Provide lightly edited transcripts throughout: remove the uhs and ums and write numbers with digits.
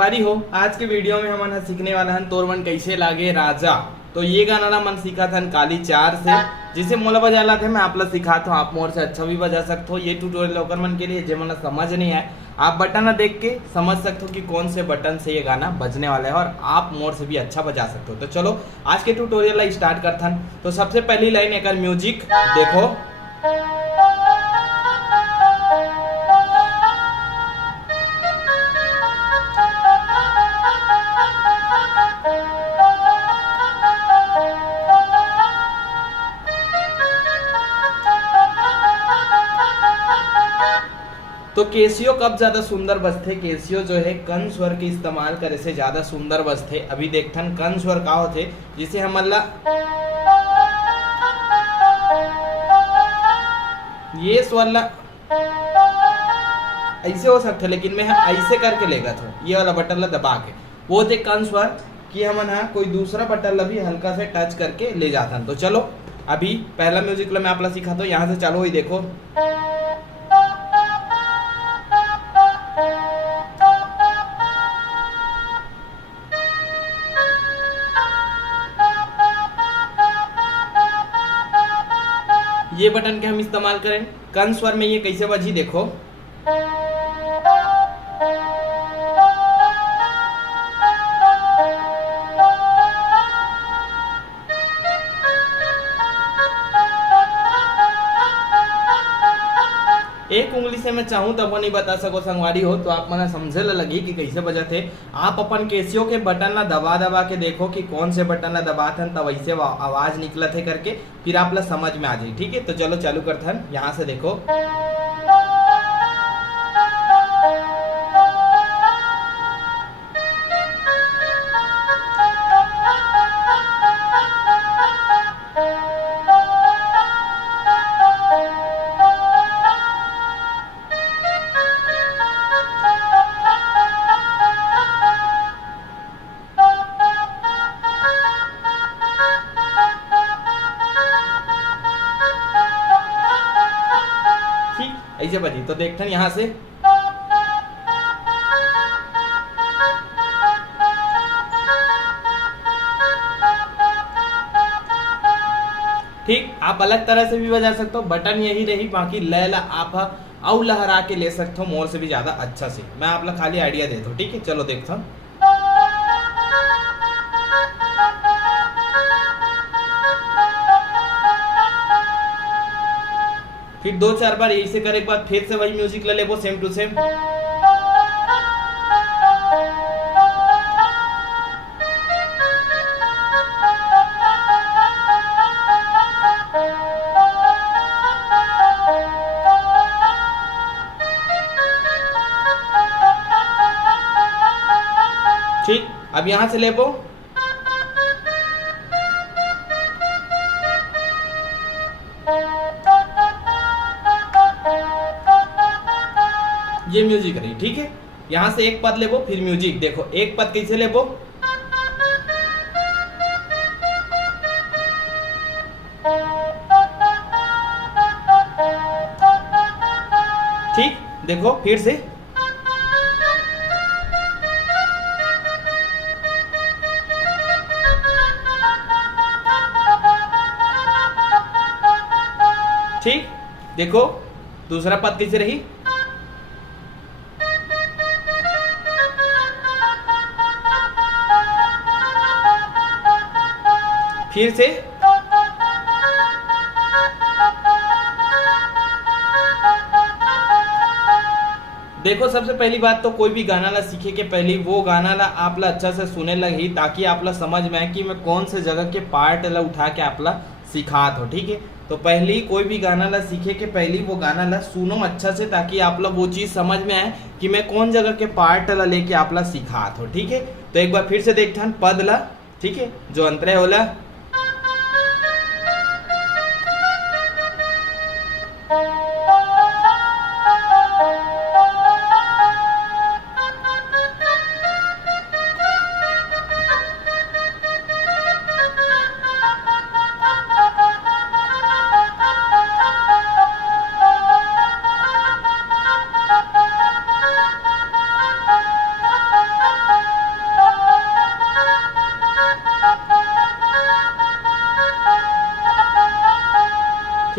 संगवारी हो, आज के वीडियो में हमन सीखने वाला हन तोर मन कैसे लागे राजा। तो ये गाना ला मन सीखा था काली 4 से, जिसे मोला बजाला थे मैं आप ला सिखाता हूँ। आप मोर से अच्छा भी बजा सकते हो। ये ट्यूटोरियल ओकर मन के लिए जो मन समझ नहीं आए, आप बटन देख के समझ सकते हो कि कौन से बटन से ये गाना बजने वाला है, और आप मोर से भी अच्छा बजा सकते हो। तो चलो आज के ट्यूटोरियल ला स्टार्ट करते हैं। तो सबसे पहली लाइन एक म्यूजिक देखो। तो केसियो कब ज्यादा सुंदर बजते? केसियो जो है कन स्वर के इस्तेमाल करे से ज्यादा सुंदर बजते। अभी देखथन कन स्वर का होते, जिसे हमन ला ये स्वर ला ऐसे हो सकते, लेकिन मैं ऐसे करके लेगा था ये वाला बटन ला दबा के। वो थे कन स्वर कि हमन कोई दूसरा बटन ला भी हल्का से टच करके ले जाता। तो चलो अभी पहला म्यूजिक ला मैं आप ला सिखाता हूँ। यहाँ से चालू ही देखो। ये बटन के हम इस्तेमाल करें कन स्वर में। ये कैसे बजी देखो। एक उंगली से मैं चाहूं तब वो नहीं बता सको संगवारी हो, तो आप मना समझे लगी कि कैसे बजाते। आप अपन केसियो के बटन ला दबा दबा के देखो कि कौन से बटन ला दबाते हैं, तब वैसे आवाज निकलत है करके, फिर आप ला समझ में आ जाए। ठीक है, तो चलो चालू करते हैं। यहाँ से देखो। ऐसे बजी। तो देखते हैं यहाँ से। ठीक, आप अलग तरह से भी बजा सकते हो, बटन यही रही, बाकी लय ला आप और लहरा के ले सकते हो मोर से भी ज्यादा अच्छा से। मैं आप ला खाली आइडिया देता हूँ। ठीक है, चलो देखता हूँ। फिर 2-4 बार ऐसे करे के बाद फिर से वही म्यूजिक ले लेबो सेम टू सेम। ठीक, अब यहां से लेबो। ये म्यूजिक रही। ठीक है, यहां से एक पद लेबो, फिर म्यूजिक देखो। एक पद कैसे लेबो। ठीक, देखो फिर से। ठीक, देखो दूसरा पद कैसे रही। फिर से। देखो सबसे पहली बात तो कोई भी गाना ला सीखे के पहले वो गाना ला आप ला अच्छा से सुने लगी, ताकि आप ला समझ में आए कि मैं कौन से जगह के पार्ट ला उठा के आप ला सिखात हो। ठीक है, तो पहले कोई भी गाना ला सीखे के पहले वो गाना ला सुनो अच्छा से, ताकि आप ला वो चीज समझ में आए कि मैं कौन जगह के पार्ट ला लेके आप ला सिखात हो। ठीक है, तो एक बार फिर से देखते हैं पद ला। ठीक है, जो अंतरे होला।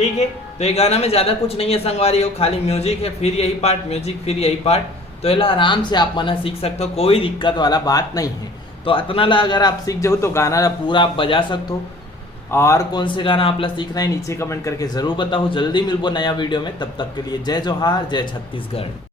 ठीक है। तो ये गाना में ज्यादा कुछ नहीं है संगवारी हो, खाली म्यूजिक है, फिर यही पार्ट, म्यूजिक फिर यही पार्ट। तो ये आराम से आप मना सीख सकते हो, कोई दिक्कत वाला बात नहीं है। तो इतना ला अगर आप सीख जाओ तो गाना ला पूरा आप बजा सकते हो। और कौन से गाना आप ला सीखना है नीचे कमेंट करके जरूर बताओ। जल्दी मिलबो नया वीडियो में, तब तक के लिए जय जोहार, जय छत्तीसगढ़।